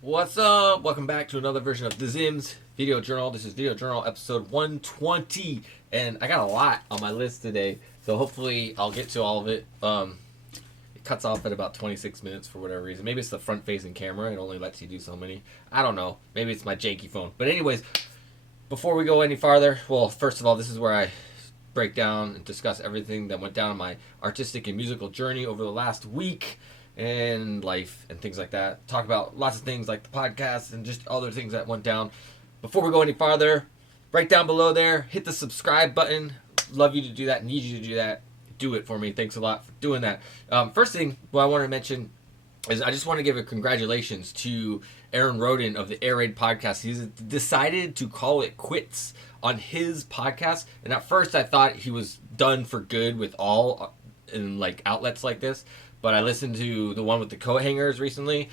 What's up? Welcome back to another version of theZim's Video Journal. This is Video Journal episode 120, and I got a lot on my list today, so hopefully I'll get to all of it. It cuts off at about 26 minutes for whatever reason. Maybe it's the front-facing camera. It only lets you do so many. I don't know. Maybe it's my janky phone. But anyways, before we go any farther, well, first of all, this is where I break down and discuss everything that went down in my artistic and musical journey over the last week and life and things like that. Talk about lots of things like the podcast and just other things that went down. Before we go any farther, right down below there, hit the subscribe button. Love you to do that. Need you to do that. Do it for me. Thanks a lot for doing that. First thing what I want to mention is I just want to give a congratulations to Aaron Roden of the Air Raid podcast. He's decided to call it quits on his podcast, and at first I thought he was done for good with all in like outlets like this. But I listened to the one with the coat hangers recently.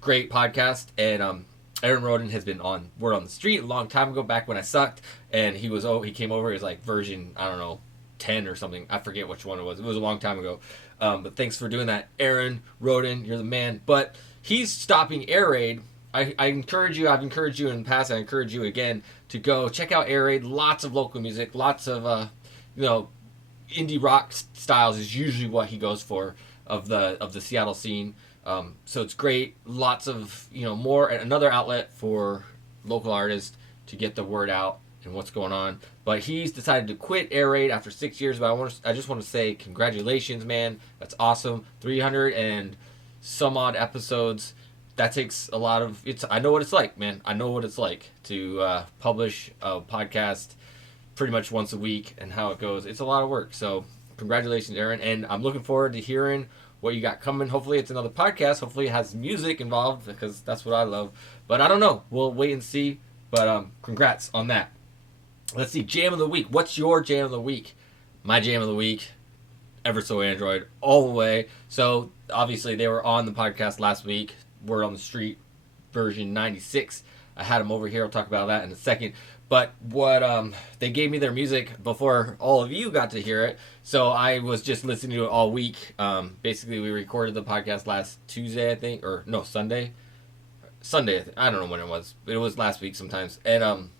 Great podcast. And Aaron Roden has been on Word on the Street a long time ago, back when I sucked. And he came over, he was like version, I don't know, 10 or something. I forget which one it was. It was a long time ago. But thanks for doing that, Aaron Roden. You're the man. But he's stopping Air Raid. I encourage you, I've encouraged you in the past, I encourage you again to go check out Air Raid. Lots of local music, lots of, indie rock styles is usually what he goes for. Of the Seattle scene, so it's great. Lots of more another outlet for local artists to get the word out and what's going on. But he's decided to quit Air Raid after 6 years. But I just want to say congratulations, man. That's awesome. 300 and some odd episodes. That takes a lot of it's. I know what it's like, man. I know what it's like to publish a podcast pretty much once a week and how it goes. It's a lot of work. So congratulations, Aaron, and I'm looking forward to hearing what you got coming. Hopefully it's another podcast. Hopefully it has music involved, because that's what I love. But I don't know. We'll wait and see. But congrats on that. Let's see. Jam of the week. What's your jam of the week? My jam of the week, Ever So Android, all the way. So obviously they were on the podcast last week. Word on the Street version 96. I had them over here. I'll talk about that in a second. But what they gave me their music before all of you got to hear it, so I was just listening to it all week. Basically, we recorded the podcast last Tuesday, I think, or no, Sunday. Sunday, I don't know when it was. It was last week sometimes, and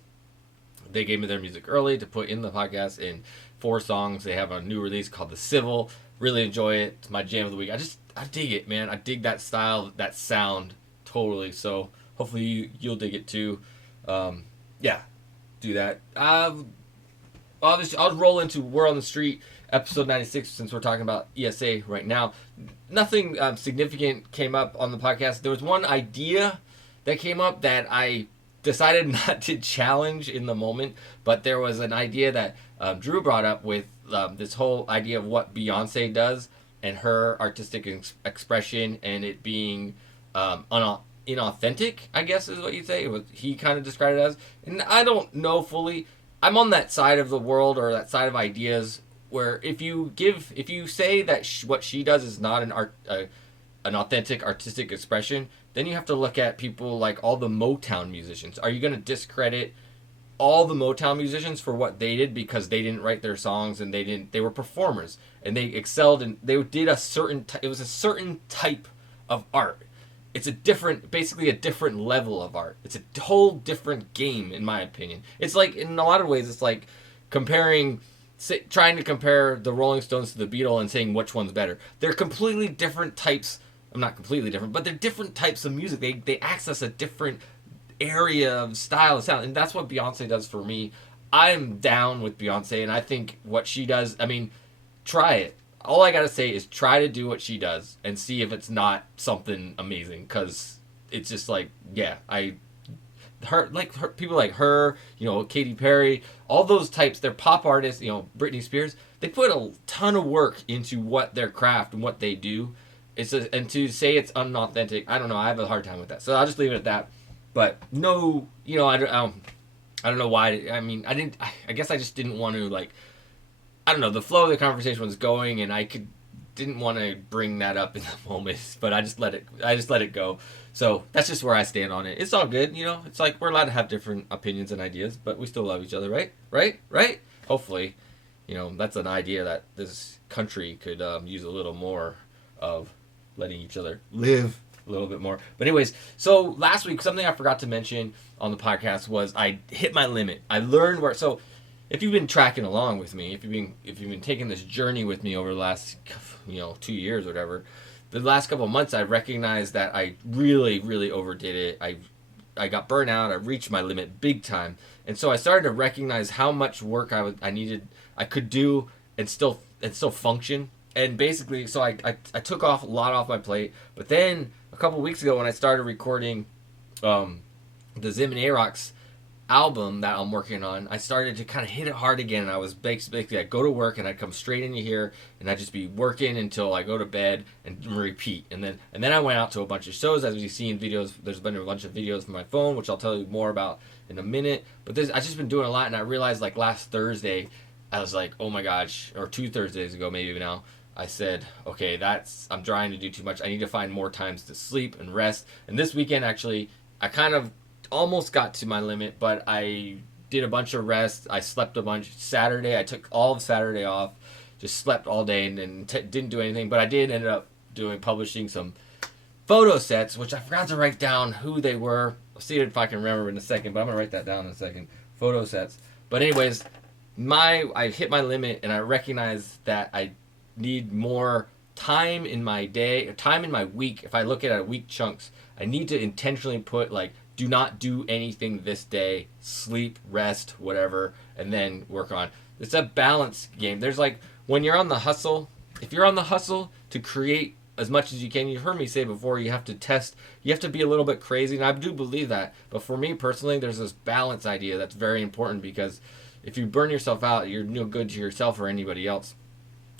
they gave me their music early to put in the podcast in 4 songs. They have a new release called The Civil. Really enjoy it. It's my jam of the week. I dig it, man. I dig that style, that sound, totally. So hopefully you'll dig it too. Yeah. Do that. I'll roll into Word on the Street episode 96 since we're talking about ESA right now. Nothing significant came up on the podcast. There was one idea that came up that I decided not to challenge in the moment, but there was an idea that Drew brought up with this whole idea of what Beyonce does and her artistic expression, and it being inauthentic, I guess is what you'd say. He kind of described it as, and I don't know fully. I'm on that side of the world, or that side of ideas, where if you say that what she does is not an authentic artistic expression, then you have to look at people like all the Motown musicians. Are you going to discredit all the Motown musicians for what they did because they didn't write their songs and they were performers and they excelled and they did it was a certain type of art. It's basically a different level of art. It's a whole different game, in my opinion. It's like, in a lot of ways, it's like trying to compare the Rolling Stones to the Beatles and saying which one's better. They're completely different types. I'm not completely different, but they're different types of music. They access a different area of style and sound, and that's what Beyonce does for me. I'm down with Beyonce, and I think what she does, I mean, try it. All I gotta say is try to do what she does and see if it's not something amazing, because it's just like, yeah, people like her, Katy Perry, all those types, they're pop artists, Britney Spears, they put a ton of work into what their craft and what they do. And to say it's unauthentic, I don't know, I have a hard time with that. So I'll just leave it at that. But no, I don't know why. I mean, I guess I just didn't want to, I don't know, the flow of the conversation was going, and didn't want to bring that up in the moment, but I just let it go. So that's just where I stand on it. It's all good, it's like we're allowed to have different opinions and ideas, but we still love each other, right? Hopefully, that's an idea that this country could use a little more of, letting each other live. a little bit more. But anyways, so last week something I forgot to mention on the podcast was I hit my limit. I learned where. So if you've been tracking along with me, if you've been taking this journey with me over the last 2 years or whatever, the last couple of months I recognized that I really overdid it. I got burnt out. I reached my limit big time, and so I started to recognize how much work I could do and still function. And basically, so I took off a lot off my plate. But then a couple weeks ago, when I started recording the Zim and Arock's album that I'm working on, I started to kind of hit it hard again. And I was basically, I'd go to work and I'd come straight into here and I'd just be working until I go to bed and repeat. And then I went out to a bunch of shows. As you've seen videos, there's been a bunch of videos from my phone, which I'll tell you more about in a minute. But I've just been doing a lot, and I realized like last Thursday, I was like, oh my gosh, or 2 Thursdays ago maybe now, I said, okay, I'm trying to do too much. I need to find more times to sleep and rest. And this weekend, actually, I kind of almost got to my limit, but I did a bunch of rest. I slept a bunch. Saturday, I took all of Saturday off, just slept all day and didn't do anything. But I did end up publishing some photo sets, which I forgot to write down who they were. I'll see if I can remember in a second, but I'm going to write that down in a second. Photo sets. But anyways, I hit my limit, and I recognized that I need more time in my day, time in my week. If I look at it week chunks, I need to intentionally put like, do not do anything this day, sleep, rest, whatever, and then work on. It's a balance game. There's like, when you're on the hustle, if you're on the hustle to create as much as you can, you've heard me say before, you have to test, you have to be a little bit crazy, and I do believe that. But for me personally, there's this balance idea that's very important, because if you burn yourself out, you're no good to yourself or anybody else.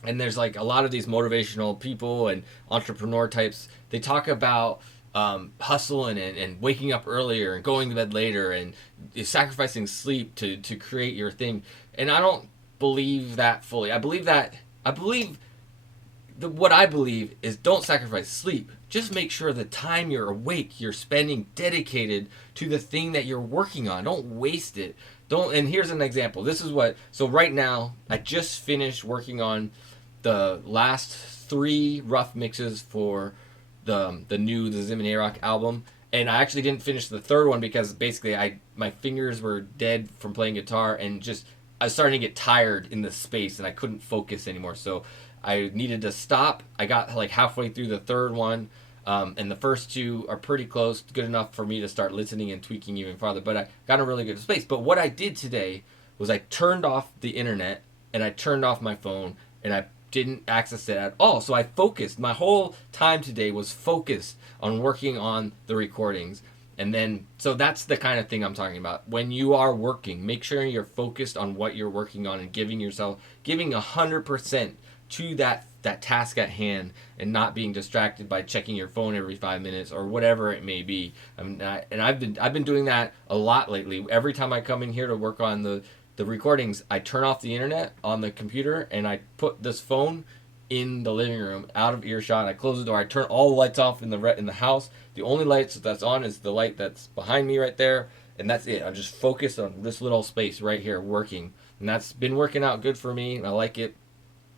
And there's like a lot of these motivational people and entrepreneur types, they talk about hustling and waking up earlier and going to bed later and sacrificing sleep to create your thing. And I don't believe that fully. What I believe is, don't sacrifice sleep. Just make sure the time you're awake, you're spending dedicated to the thing that you're working on. Don't waste it. And here's an example. So right now, I just finished working on the last 3 rough mixes for the Zim and Arock album, and I actually didn't finish the 3rd one because basically my fingers were dead from playing guitar, and just I was starting to get tired in the space and I couldn't focus anymore, so I needed to stop. I got like halfway through the 3rd one, and the first 2 are pretty close, good enough for me to start listening and tweaking even farther, but I got a really good space. But what I did today was I turned off the internet and I turned off my phone, and I didn't access it at all. So I focused. My whole time today was focused on working on the recordings. And then, so that's the kind of thing I'm talking about. When you are working, make sure you're focused on what you're working on and giving 100% to that task at hand, and not being distracted by checking your phone every 5 minutes or whatever it may be. I've been doing that a lot lately. Every time I come in here to work on the recordings, I turn off the internet on the computer and I put this phone in the living room out of earshot. I close the door. I turn all the lights off in the house. The only lights that's on is the light that's behind me right there, and that's it. I'm just focused on this little space right here working, and that's been working out good for me, and I like it.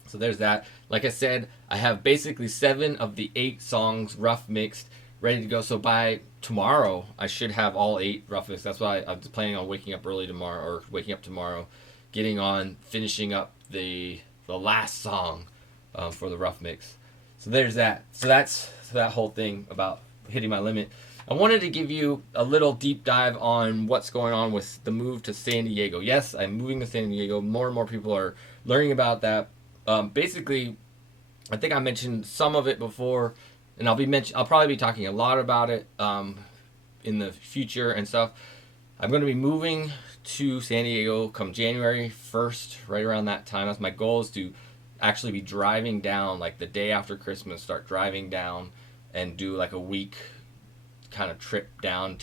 So there's that. Like I said, I have basically 7 of the 8 songs rough mixed, ready to go. So by tomorrow, I should have all 8 rough mixed. That's why I'm planning on waking up early tomorrow, or waking up tomorrow, finishing up the last song for the rough mix. So there's that. So that's that whole thing about hitting my limit. I wanted to give you a little deep dive on what's going on with the move to San Diego. Yes, I'm moving to San Diego. More and more people are learning about that. Basically, I think I mentioned some of it before, and I'll probably be talking a lot about it in the future and stuff. I'm going to be moving to San Diego come January 1st, right around that time. That's my goal, is to actually be driving down like the day after Christmas, start driving down and do like a week kind of trip down,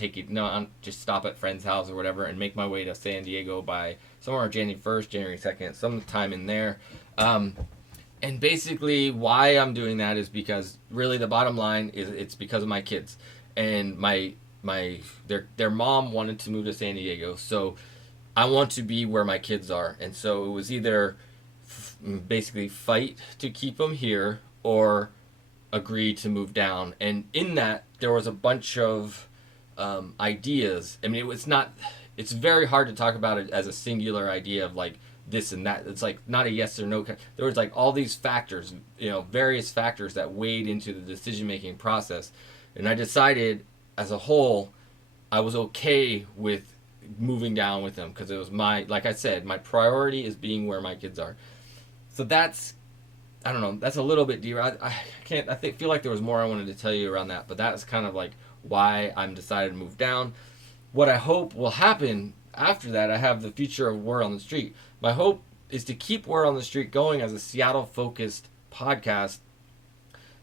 just stop at friend's house or whatever, and make my way to San Diego by somewhere January 1st, January 2nd, sometime in there. And basically why I'm doing that is because really the bottom line is it's because of my kids. And their mom wanted to move to San Diego, so I want to be where my kids are. And so it was either basically fight to keep them here, or agreed to move down, and in that there was a bunch of ideas. I mean, it's very hard to talk about it as a singular idea of like this and that. It's like not a yes or no. There was like all these factors, various factors that weighed into the decision making process, and I decided as a whole I was okay with moving down with them because it was like I said, my priority is being where my kids are. So that's, I don't know, that's a little bit deeper. Feel like there was more I wanted to tell you around that, but that's kind of like why I'm decided to move down. What I hope will happen after that, I have the future of Word on the Street. My hope is to keep Word on the Street going as a Seattle-focused podcast.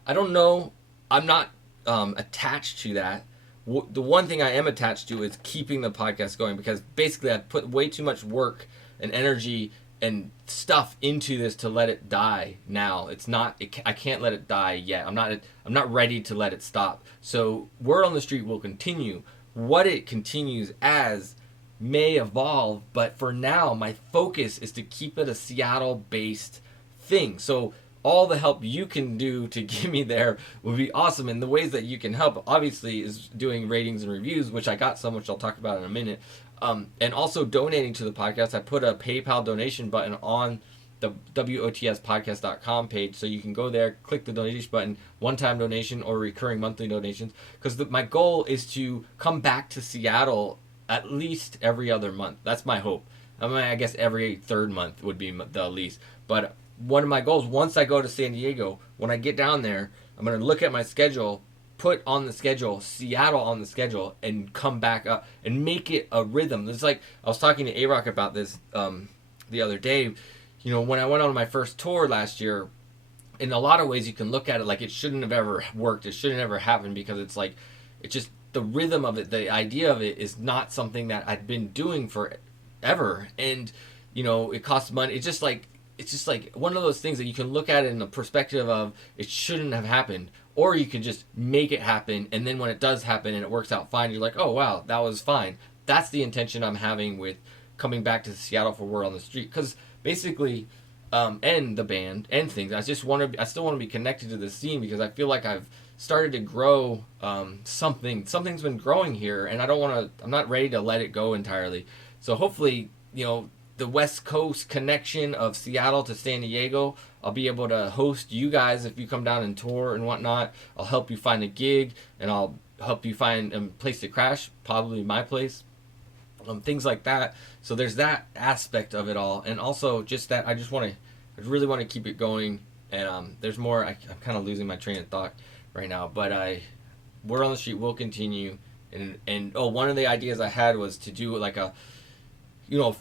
I don't know. I'm not attached to that. The one thing I am attached to is keeping the podcast going because basically I've put way too much work and energy and stuff into this to let it die now. I can't let it die yet. I'm not ready to let it stop. So Word on the Street will continue. What it continues as may evolve, but for now my focus is to keep it a Seattle-based thing. So all the help you can do to get me there would be awesome. And the ways that you can help, obviously, is doing ratings and reviews, which I got some, which I'll talk about in a minute. And also donating to the podcast. I put a PayPal donation button on the WOTSpodcast.com page, so you can go there, click the donation button, one-time donation or recurring monthly donations. Because my goal is to come back to Seattle at least every other month. That's my hope. I mean, I guess every third month would be the least. But one of my goals, once I go to San Diego, when I get down there, I'm going to look at my schedule, put on the schedule, Seattle on the schedule, and come back up and make it a rhythm. It's like, I was talking to Arock about this the other day. When I went on my first tour last year, in a lot of ways you can look at it like it shouldn't have ever worked. It shouldn't have ever happened because it's like, it's just the rhythm of it, the idea of it is not something that I'd been doing forever. And, it costs money. It's just like one of those things that you can look at it in the perspective of it shouldn't have happened, or you can just make it happen, and then when it does happen and it works out fine, you're like, oh wow, that was fine. That's the intention I'm having with coming back to Seattle for Word on the Street, because basically, and the band and things, I still want to be connected to the scene because I feel like I've started to grow something's been growing here, and I'm not ready to let it go entirely. So hopefully, the West Coast connection of Seattle to San Diego, I'll be able to host you guys if you come down and tour and whatnot. I'll help you find a gig, and I'll help you find a place to crash, probably my place, things like that. So there's that aspect of it all, and also just that I really want to keep it going. And there's more. I'm kind of losing my train of thought right now, but Word on the Street will continue. And one of the ideas I had was to do like a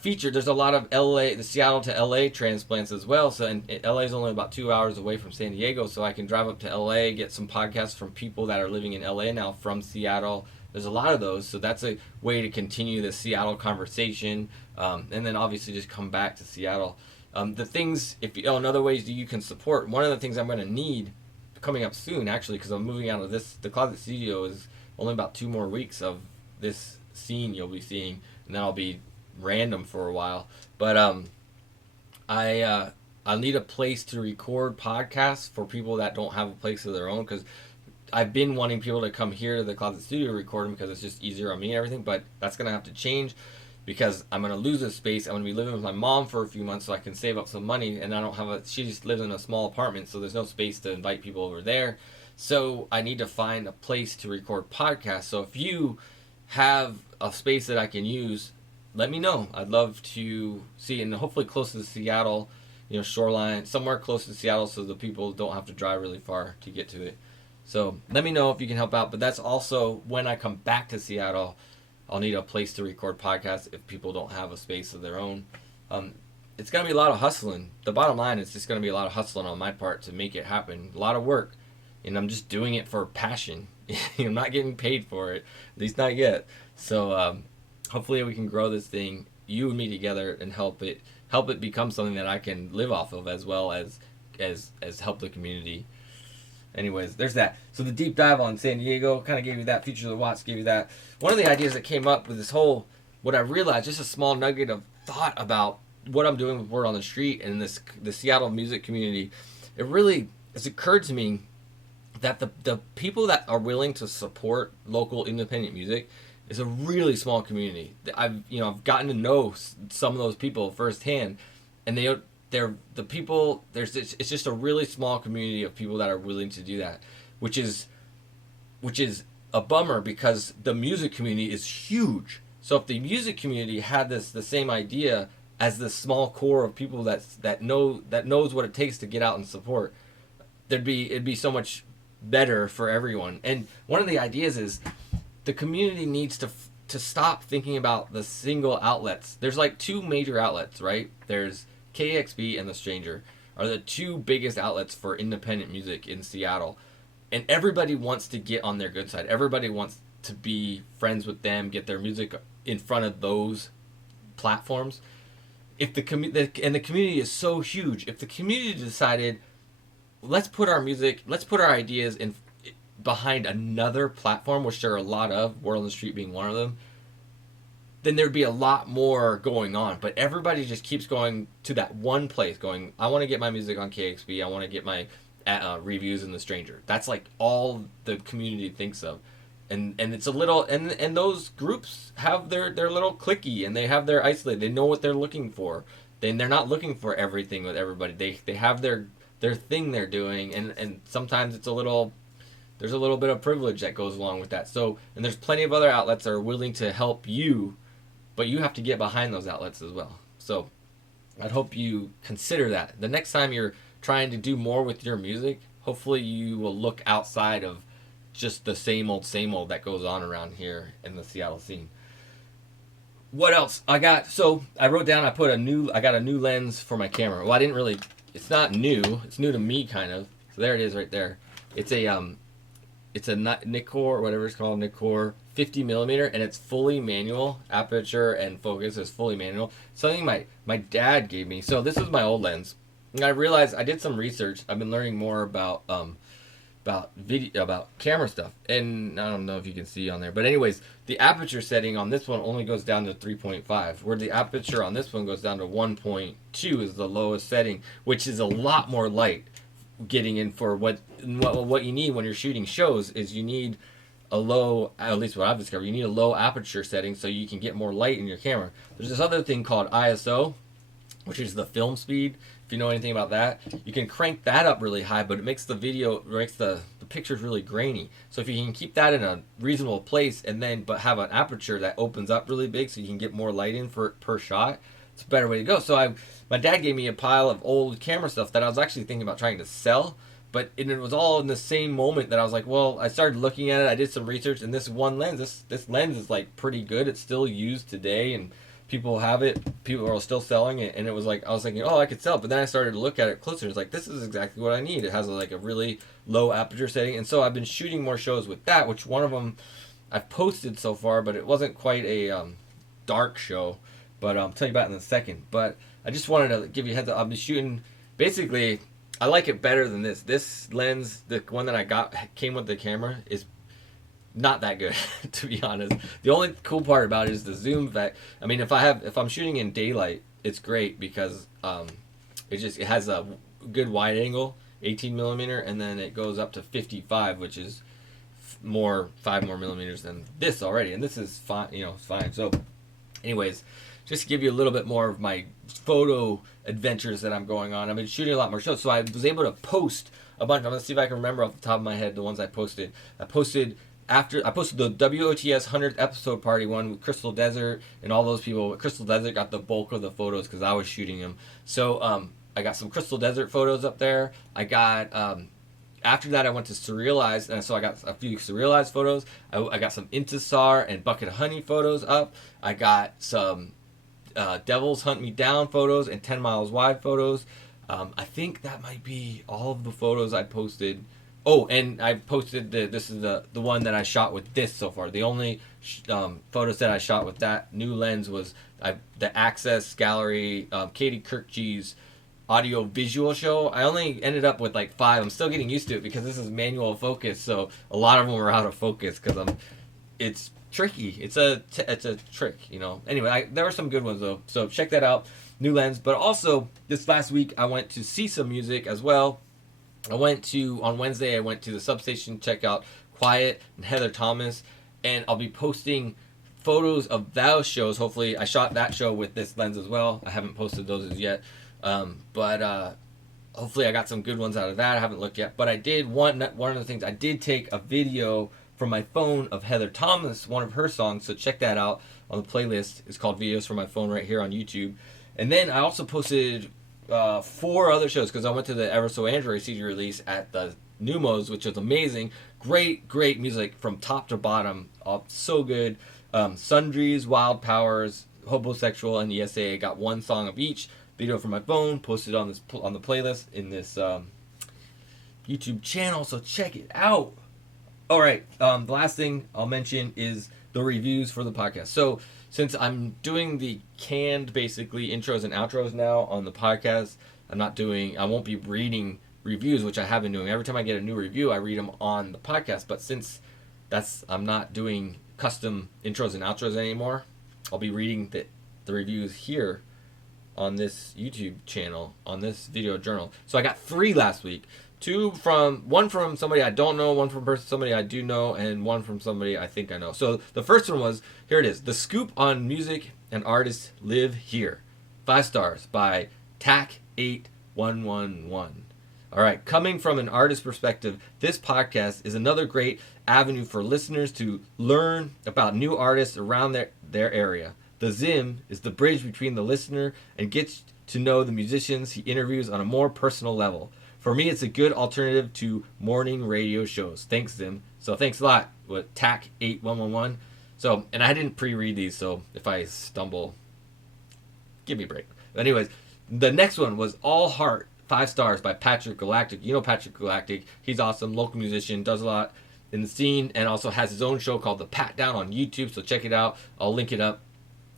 feature. There's a lot of the Seattle to LA transplants as well. So, and LA is only about 2 hours away from San Diego, so I can drive up to LA, get some podcasts from people that are living in LA now from Seattle. There's a lot of those, so that's a way to continue the Seattle conversation, and then obviously just come back to Seattle. The things, in other ways that you can support, one of the things I'm going to need coming up soon, actually, because I'm moving out of the Closet Studio is only about 2 more weeks of this scene you'll be seeing, and then I'll be random for a while. But I need a place to record podcasts for people that don't have a place of their own, because I've been wanting people to come here to the Closet Studio to record them because it's just easier on me and everything, but that's going to have to change because I'm going to lose this space. I'm going to be living with my mom for a few months so I can save up some money, and I don't have she just lives in a small apartment, so there's no space to invite people over there. So I need to find a place to record podcasts. So if you have a space that I can use, let me know. I'd love to see, and hopefully close to the Seattle, shoreline, somewhere close to Seattle so the people don't have to drive really far to get to it. So let me know if you can help out. But that's also when I come back to Seattle, I'll need a place to record podcasts if people don't have a space of their own. It's going to be a lot of hustling. The bottom line is just going to be a lot of hustling on my part to make it happen. A lot of work. And I'm just doing it for passion. I'm not getting paid for it, at least not yet. So hopefully we can grow this thing, you and me together, and help it become something that I can live off of, as well as help the community. Anyways, there's that. So the deep dive on San Diego kind of gave you that. Future of the WOTS gave you that. One of the ideas that came up with this whole, what I realized, just a small nugget of thought about what I'm doing with Word on the Street and the Seattle music community, it's occurred to me that the people that are willing to support local independent music is a really small community. I've gotten to know some of those people firsthand, and they're the people. It's just a really small community of people that are willing to do that, which is a bummer because the music community is huge. So if the music community had the same idea as this small core of people that knows what it takes to get out and support, it'd be so much better for everyone. And one of the ideas is the community needs to stop thinking about the single outlets. There's like two major outlets, right? There's KXB and The Stranger are the two biggest outlets for independent music in Seattle. And everybody wants to get on their good side. Everybody wants to be friends with them, get their music in front of those platforms. If the community is so huge, if the community decided, let's put our ideas in behind another platform, which there are a lot of, Word on the Street being one of them, then there'd be a lot more going on. But everybody just keeps going to that one place, going, I want to get my music on KXB, I want to get my reviews in The Stranger. That's like all the community thinks of. And it's a little, and those groups have their little cliquey, and they have their isolated, they know what they're looking for. They're not looking for everything with everybody. They have their thing they're doing, and sometimes there's a little bit of privilege that goes along with that. So, and there's plenty of other outlets that are willing to help you, but you have to get behind those outlets as well. So I'd hope you consider that. The next time you're trying to do more with your music, hopefully you will look outside of just the same old that goes on around here in the Seattle scene. What else I got? So I wrote down, I got a new lens for my camera. Well, it's not new. It's new to me, kind of. So there it is right there. It's a Nikkor, whatever it's called, Nikkor 50 millimeter, and it's fully manual. Aperture and focus is fully manual. Something my dad gave me. So this is my old lens. And I realized I did some research. I've been learning more about video, about camera stuff, and I don't know if you can see on there, but anyways, the aperture setting on this one only goes down to 3.5, where the aperture on this one goes down to 1.2 is the lowest setting, which is a lot more light getting in for what you need when you're shooting shows. Is you need a low, at least what I've discovered, you need a low aperture setting so you can get more light in your camera. There's this other thing called ISO, which is the film speed. If you know anything about that, you can crank that up really high, but it makes the pictures really grainy. So if you can keep that in a reasonable place but have an aperture that opens up really big so you can get more light in per shot, it's a better way to go. So my dad gave me a pile of old camera stuff that I was actually thinking about trying to sell, but it was all in the same moment that I was like, well, I started looking at it, I did some research, and this one lens, this lens is like pretty good. It's still used today, and people have it. People are still selling it, and it was like I was thinking, oh, I could sell it. But then I started to look at it closer. It's like, this is exactly what I need. It has a really low aperture setting, and so I've been shooting more shows with that. Which one of them I've posted so far, but it wasn't quite a dark show. But I'll tell you about it in a second. But I just wanted to give you a heads up. I'll be shooting. Basically, I like it better than this. This lens, the one that I got, came with the camera, is not that good, to be honest. The only cool part about it is the zoom effect. I mean, if I'm shooting in daylight, it's great because it has a good wide angle, 18 millimeter, and then it goes up to 55, which is 5 more millimeters than this already, and this is fine. It's fine. So, anyways, just to give you a little bit more of my photo adventures that I'm going on. I've been shooting a lot more shows, so I was able to post a bunch. I'm gonna see if I can remember off the top of my head the ones I posted. I posted the WOTS 100th episode party one with Crystal Desert and all those people. Crystal Desert got the bulk of the photos because I was shooting them. So I got some Crystal Desert photos up there. I got after that I went to Surrealized, and so I got a few Surrealized photos. I got some Intisar and Bucket of Honey photos up. I got some Devils Hunt Me Down photos and 10 Miles Wide photos. I think that might be all of the photos I posted. Oh, and I posted this is the one that I shot with this so far. The only photos that I shot with that new lens was the Access Gallery Katie Kirkji's audio visual show. I only ended up with like 5. I'm still getting used to it because this is manual focus, so a lot of them are out of focus because it's tricky. It's a trick, Anyway, there were some good ones though, so check that out. New lens. But also this last week I went to see some music as well. On Wednesday, I went to the substation to check out Quiet and Heather Thomas, and I'll be posting photos of those shows. Hopefully, I shot that show with this lens as well. I haven't posted those as yet, but hopefully I got some good ones out of that. I haven't looked yet, but I did one of the things. I did take a video from my phone of Heather Thomas, one of her songs, so check that out on the playlist. It's called Videos from My Phone right here on YouTube. And then I also posted 4 other shows because I went to the Ever So Android CD release at the Numos, which was amazing. Great music from top to bottom. So good. Sundries, Wild Powers, Hobosexual, and ESA got one song of each. Video from my phone, posted on the playlist in this YouTube channel, so check it out. All right, the last thing I'll mention is the reviews for the podcast. So since I'm doing the canned, basically, intros and outros now on the podcast, I won't be reading reviews, which I have been doing. Every time I get a new review, I read them on the podcast. But since I'm not doing custom intros and outros anymore, I'll be reading the reviews here on this YouTube channel, on this video journal. So I got 3 last week. One from somebody I don't know, one from somebody I do know, and one from somebody I think I know. So the first one was, here it is, The Scoop on Music and Artists Live Here. 5 stars by TAC8111. All right, coming from an artist perspective, this podcast is another great avenue for listeners to learn about new artists around their area. theZim is the bridge between the listener and gets to know the musicians he interviews on a more personal level. For me, it's a good alternative to morning radio shows. Thanks, Zim. So thanks a lot with TAC8111. So, and I didn't pre-read these, so if I stumble, give me a break. But anyways, the next one was All Heart, 5 stars by Patrick Galactic. You know Patrick Galactic. He's awesome, local musician, does a lot in the scene, and also has his own show called The Pat Down on YouTube, so check it out. I'll link it up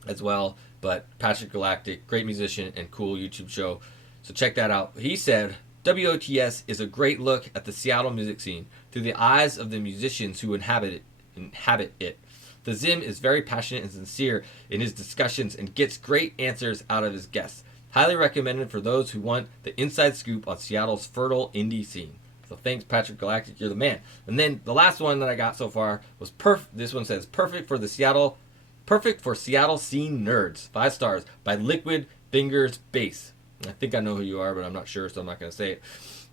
as well. But Patrick Galactic, great musician and cool YouTube show. So check that out. He said, WOTS is a great look at the Seattle music scene through the eyes of the musicians who inhabit it. theZim is very passionate and sincere in his discussions and gets great answers out of his guests. Highly recommended for those who want the inside scoop on Seattle's fertile indie scene. So thanks, Patrick Galactic. You're the man. And then the last one that I got so far was This one says perfect for Seattle scene nerds. 5 stars by Liquid Fingers Bass. I think I know who you are, but I'm not sure, so I'm not going to say it.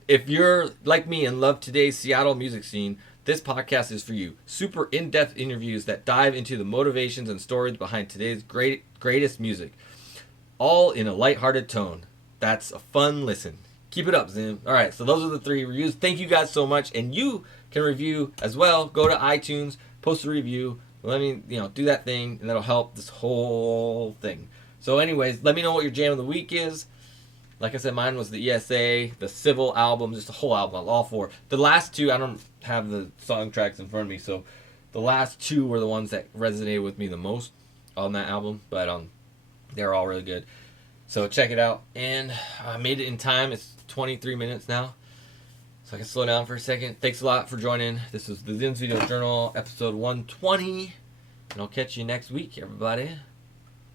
If you're like me and love today's Seattle music scene, this podcast is for you. Super in-depth interviews that dive into the motivations and stories behind today's greatest music. All in a lighthearted tone. That's a fun listen. Keep it up, Zim. All right, so those are the 3 reviews. Thank you guys so much, and you can review as well. Go to iTunes, post a review. Let me, do that thing, and that'll help this whole thing. So anyways, let me know what your jam of the week is. Like I said, mine was the ESA, the Civil album, just a whole album, all 4. The last 2, I don't have the song tracks in front of me, so the last 2 were the ones that resonated with me the most on that album, but they're all really good. So check it out. And I made it in time. It's 23 minutes now, so I can slow down for a second. Thanks a lot for joining. This was theZim's Video Journal, episode 120, and I'll catch you next week, everybody.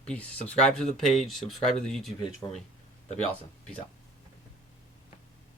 Peace. Subscribe to the page. Subscribe to the YouTube page for me. That'd be awesome. Peace out.